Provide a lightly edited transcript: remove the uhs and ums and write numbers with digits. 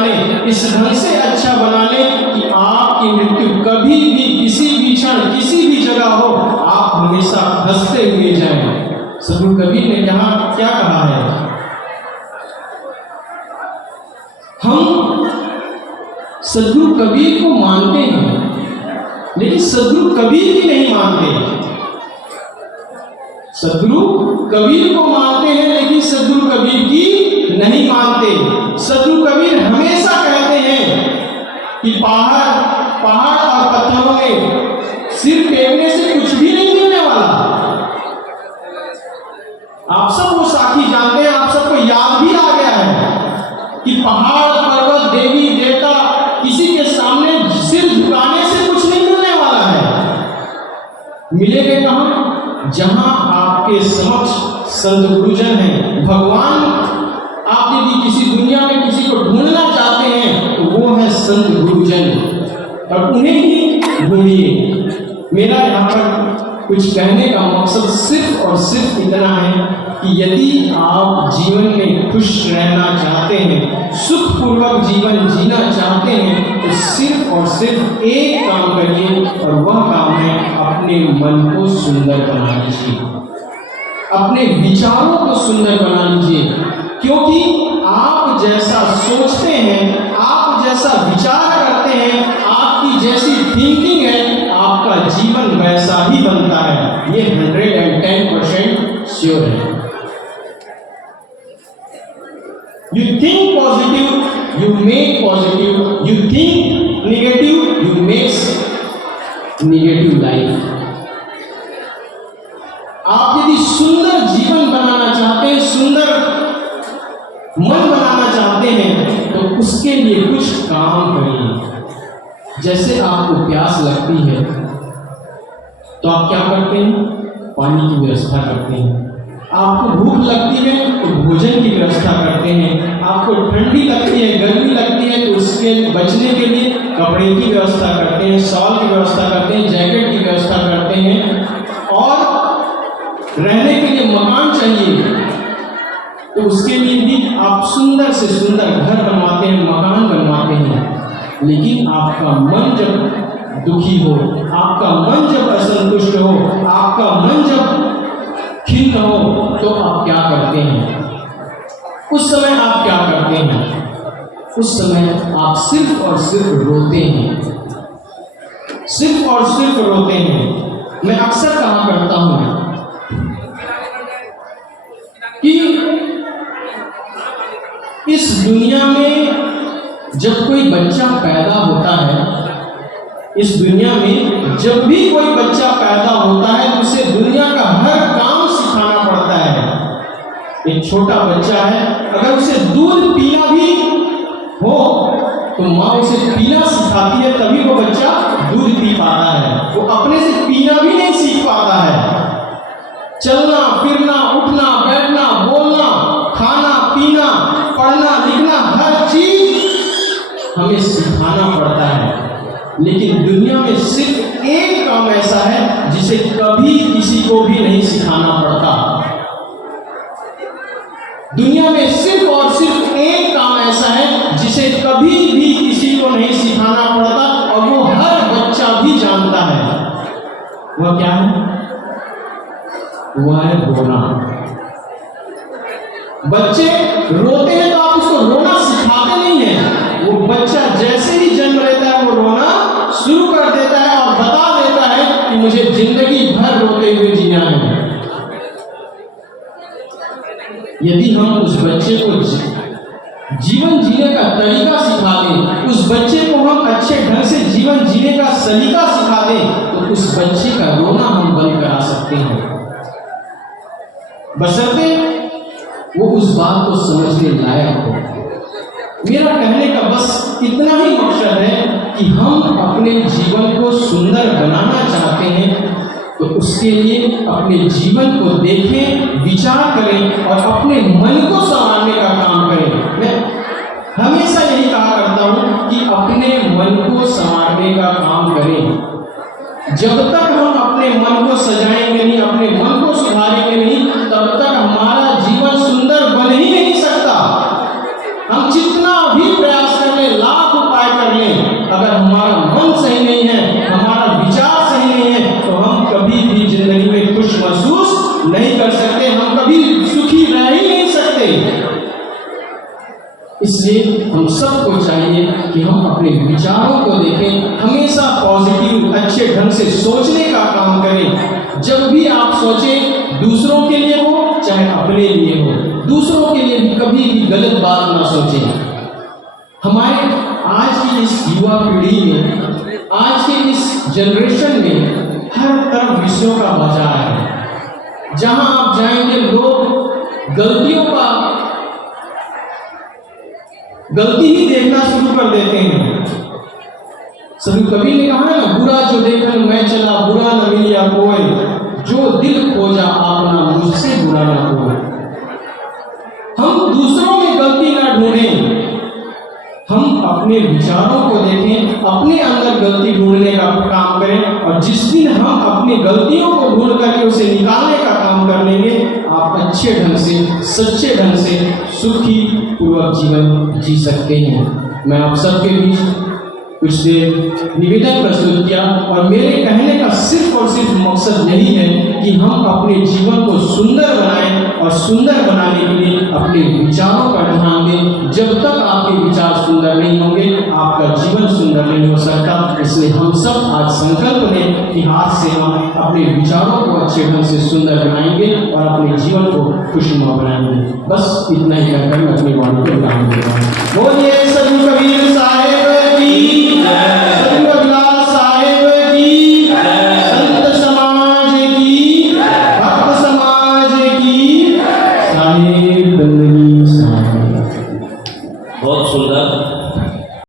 ले, इस ढंग से अच्छा बना ले कि आपकी मृत्यु कभी भी किसी भी क्षण किसी भी जगह हो, आप हमेशा हंसते हुए जाएं। सदगुरु कबीर ने क्या कहा है? हम सदगुरु कबीर को मानते हैं, लेकिन सदगुरु कबीर की नहीं मानते। सदगुरु कबीर को मानते हैं, लेकिन सदगुरु कबीर की नहीं मानते। सदगुरु कबीर हमेशा कहते हैं कि पहाड़ और पत्थरों में सिर टेकने से कुछ भी नहीं मिलने वाला। आप सब वो साखी जानते हैं, आप सबको याद भी आ गया है कि पहाड़ पर्वत देवी देवता किसी के सामने सिर झुकाने से कुछ नहीं मिलने वाला है। मिलेंगे कहां? जहां आपके समक्ष संत गुरुजन हैं, भगवान। आप यदि किसी दुनिया में किसी को ढूंढना चाहते हैं तो वो है संत गुरुजन, और उन्हें ही ढूंढिए। मेरा यहाँ पर कुछ कहने का मकसद सिर्फ और सिर्फ इतना है कि यदि आप जीवन में खुश रहना चाहते हैं, सुखपूर्वक जीवन जीना चाहते हैं, तो सिर्फ और सिर्फ एक काम करिए, और वह काम है अपने मन को सुंदर बना लीजिए, अपने विचारों को सुंदर बना लीजिए। क्योंकि आप जैसा सोचते हैं, आप जैसा विचार करते हैं, आपकी जैसी थिंकिंग है, आपका जीवन वैसा ही बनता है। ये 110% श्योर है। You think positive, you make positive. You think negative, you make negative life. आप यदि सुंदर जीवन बनाना चाहते हैं, सुंदर मन बनाना चाहते हैं, तो उसके लिए कुछ काम करिए। जैसे आपको प्यास लगती है तो आप क्या करते हैं? पानी की व्यवस्था करते हैं। आपको भूख लगती है तो भोजन की व्यवस्था करते हैं। आपको ठंडी लगती है, गर्मी लगती है, तो उसके बचने के लिए कपड़े की व्यवस्था करते हैं, शॉल की व्यवस्था करते हैं, जैकेट की व्यवस्था करते हैं, और रहने के लिए मकान चाहिए तो उसके लिए भी आप सुंदर से सुंदर घर बनवाते हैं, मकान बनवाते हैं। लेकिन आपका मन जब दुखी हो, आपका मन जब असंतुष्ट हो, आपका मन जब खिन्न हो, तो आप क्या करते हैं? उस समय आप क्या करते हैं? उस समय आप सिर्फ और सिर्फ रोते हैं, सिर्फ और सिर्फ रोते हैं। मैं अक्सर कहा करता हूं कि इस दुनिया में जब कोई बच्चा पैदा होता है, इस दुनिया में जब भी कोई बच्चा पैदा होता है तो उसे दुनिया का हर काम सिखाना पड़ता है। एक छोटा बच्चा है, अगर उसे दूध पीना भी हो तो माँ उसे पीना सिखाती है, तभी वो बच्चा दूध पी पाता है। वो अपने से पीना भी नहीं सीख पाता है। चलना फिरना, उठना बैठना, बोलना, खाना पीना, पढ़ना लिखना, हर चीज हमें सिखाना पड़ता है। लेकिन दुनिया में सिर्फ एक काम ऐसा है जिसे कभी किसी को भी नहीं सिखाना पड़ता। दुनिया में सिर्फ और सिर्फ एक काम ऐसा है जिसे कभी भी किसी को नहीं सिखाना पड़ता, और वो हर बच्चा भी जानता है। वह क्या है? वह है रोना। बच्चे रोते हैं तो आप उसको रोना सिखाते नहीं है। वो बच्चा जैसे ही जन्म लेता है वो रोना शुरू कर देता है और बता देता है कि मुझे जिंदगी भर रोते हुए जीना है। यदि हम उस बच्चे को जीवन जीने का तरीका सिखा दें, उस बच्चे को हम अच्छे ढंग से जीवन जीने का सलीका सिखा दें, तो उस बच्चे का रोना हम बंद करा सकते हैं, बशर्ते वो उस बात को समझने लायक हो। मेरा कहने का बस इतना ही मकसद है कि हम अपने जीवन को सुंदर बनाना चाहते हैं तो उसके लिए अपने जीवन को देखें, विचार करें और अपने मन को संवारने का काम करें। मैं हमेशा यही कहा करता हूं कि अपने मन को संवारने का काम करें। जब तक हम अपने मन को सजाएंगे नहीं, अपने मन को सुधारेंगे नहीं, तब तक हमारा जीवन सुंदर बन ही नहीं सकता। हम जितना भी प्रयास करते इसलिए हम सबको चाहिए कि हम अपने विचारों को देखें, हमेशा पॉजिटिव अच्छे ढंग से सोचने का काम करें। जब भी आप सोचें, दूसरों के लिए हो चाहे अपने लिए हो, दूसरों के लिए भी कभी भी गलत बात ना सोचें। हमारे आज की इस युवा पीढ़ी में, आज के इस जनरेशन में हर तरफ विषयों का बाजार है। जहां आप जाएंगे लोग गलती ही देखना शुरू कर देते हैं। सभी कवि ने कहा है ना, बुरा जो देखन मैं चला, बुरा न मिलिया कोई, जो दिल खोजा आपना मुझसे बुरा ना हो। हम दूसरों में गलती ना ढूंढें, हम अपने विचारों को देखें, अपने अंदर गलती ढूंढने का काम करें, और जिस दिन हम अपनी गलतियों को ढूंढ करके उसे निकालने का काम कर लेंगे, आप अच्छे ढंग से, सच्चे ढंग से सुखी पूर्वक जीवन जी सकते हैं। मैं आप सबके बीच कुछ देर निवेदन प्रस्तुत किया, और मेरे कहने का सिर्फ और सिर्फ मकसद यही है कि हम अपने जीवन को सुंदर बनाएं, और सुंदर बनाने के लिए अपने विचारों पर ध्यान दें। जब तक आपके विचार सुंदर नहीं होंगे, आपका जीवन सुंदर नहीं हो सकता। इसलिए हम सब आज संकल्प लें कि आज से हम अपने विचारों को अच्छे ढंग से सुंदर बनाएंगे और अपने जीवन को खुशनुमा बनाएंगे। बस इतना ही कहकर मैं अपनी वाणी को विराम देता हूं। बोलिए